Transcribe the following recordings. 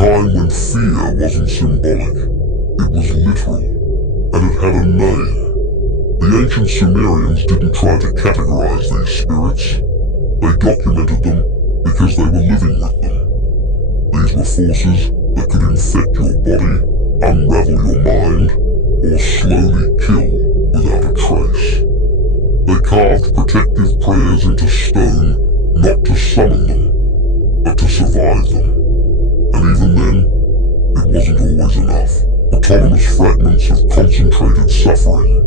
time when fear wasn't symbolic, it was literal, and it had a name. The ancient Sumerians didn't try to categorize these spirits. They documented them because they were living with them. These were forces that could infect your body, unravel your mind, or slowly kill without a trace. They carved protective prayers into stone, not to summon them, but to survive them. And even then, it wasn't always enough. Autonomous fragments of concentrated suffering.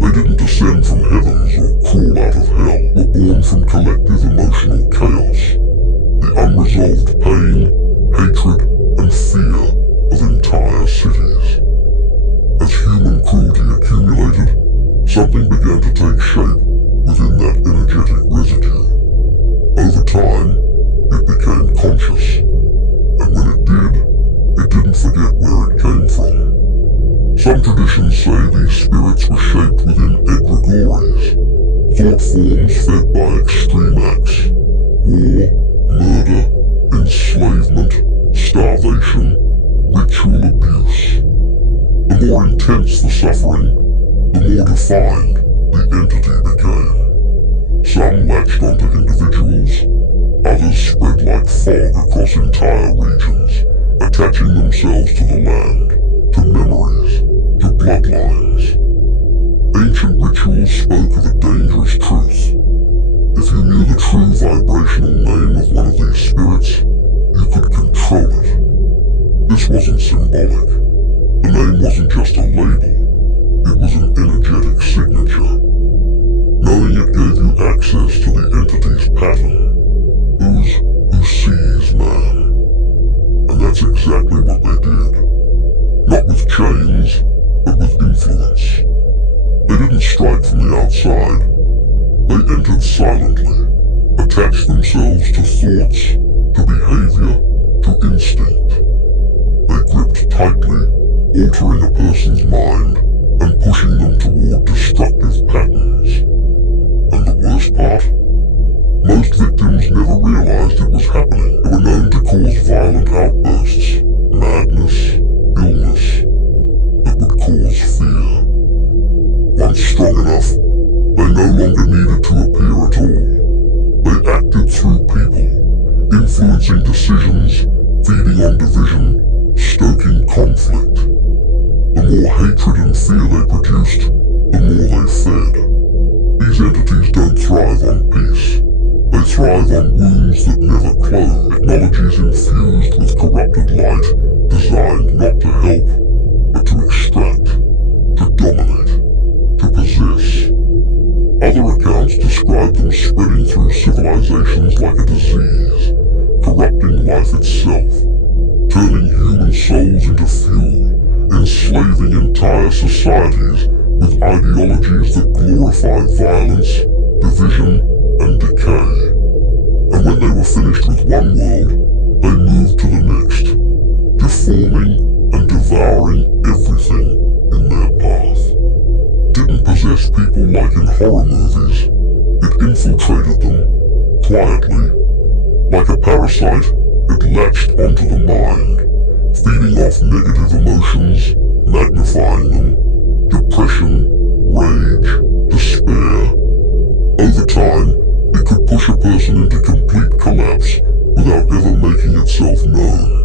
They didn't descend from heavens or crawl out of hell, were born from collective emotional chaos. The unresolved pain, hatred, and fear of entire cities. As human cruelty accumulated, something began to take shape within that energetic residue. Over time, it became conscious, and when it didn't forget where it came from. Some traditions say these spirits were shaped within egregores, thought forms fed by extreme acts, war, murder, enslavement, starvation, ritual abuse. The more intense the suffering, the more defined the entity became. Some latched onto individuals, others spread like fog across entire regions, attaching themselves to the land, to memories, to bloodlines. Ancient rituals spoke of a dangerous truth. If you knew the true vibrational name of one of these spirits, you could control it. This wasn't symbolic. The name wasn't just a label. It was an energetic signature. Knowing it gave you access to the entity's pattern. Who sees man. And that's exactly what they did. Not with chains, but with influence. They didn't strike from the outside. They entered silently, attached themselves to thoughts, to behavior, to instinct. They gripped tightly, altering a person's mind and pushing them toward destructive patterns. And the worst part? Most victims never realized it was happening. They were known to cause violent outbursts, madness, illness, that would cause fear. Once strong enough, they no longer needed to appear at all. They acted through people, influencing decisions, feeding on division, stoking conflict. The more hatred and fear they produced, the more they fed. These entities don't thrive on peace. They thrive on wounds that never close, technologies infused with corrupted light, designed not to help, but to extract, to dominate, to possess. Other accounts describe them spreading through civilizations like a disease, corrupting life itself, turning human souls into fuel, enslaving entire societies with ideologies that glorify violence, division, and decay. And when they were finished with one world, they moved to the next, deforming and devouring everything in their path. Didn't possess people like in horror movies. It infiltrated them, quietly. Like a parasite, it latched onto the mind, feeding off negative emotions, magnifying them, depression, rage, despair. Over time, it could push a person into complete collapse without ever making itself known.